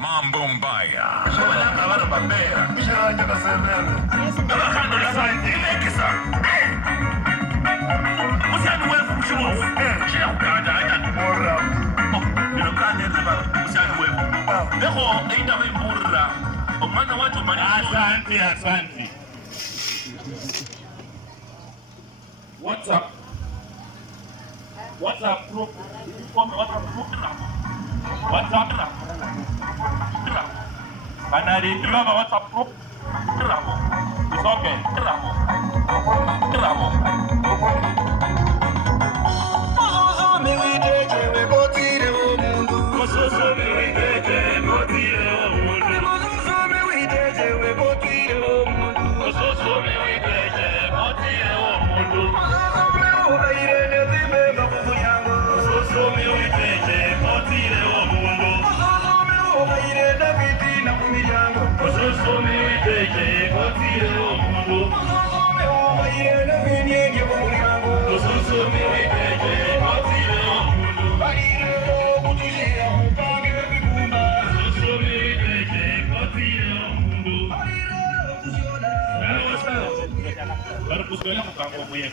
Mambo mbaya. Asante. WhatsApp group. Kanari drama WhatsApp group. It's okay. Baru kusulah muka kamu ya.